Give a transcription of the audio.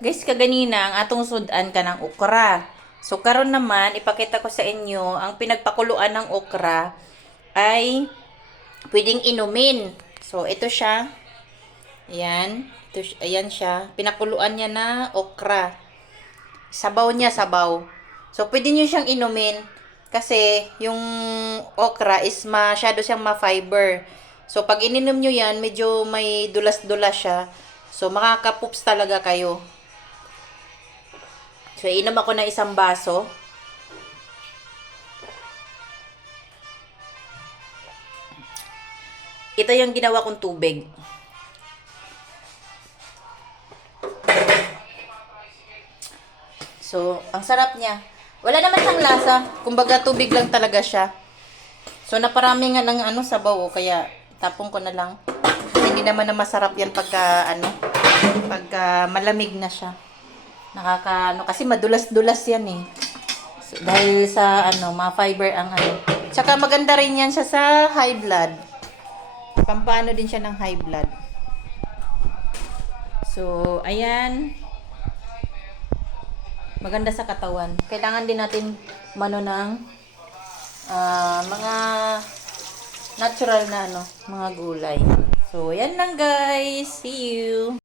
Guys, kaganina ang atong sudan ka ng okra. So karon naman ipakita ko sa inyo ang pinagpakuluan ng okra ay pwedeng inumin. So ito siya. Ayan, ayan siya. Pinakuluan niya na okra. Sabaw niya, sabaw. So pwede niyo siyang inumin kasi yung okra is masyado siyang ma-fiber. So pag ininom niyo yan, medyo may dulas-dulas siya. So makaka-poops talaga kayo. So, inom ako ng isang baso. Ito yung ginawa kong tubig. So, ang sarap niya. Wala naman siyang lasa. Kumbaga, tubig lang talaga siya. So, naparami nga ng sabaw. Kaya, tapon ko na lang. Hindi naman na masarap yan pagka malamig na siya. Kasi madulas-dulas yan eh. So, dahil sa ma-fiber ang Tsaka maganda rin yan siya sa high blood. Pampano din siya ng high blood. So, ayan. Maganda sa katawan. Kailangan din natin ng mga natural na mga gulay. So, ayan lang guys. See you.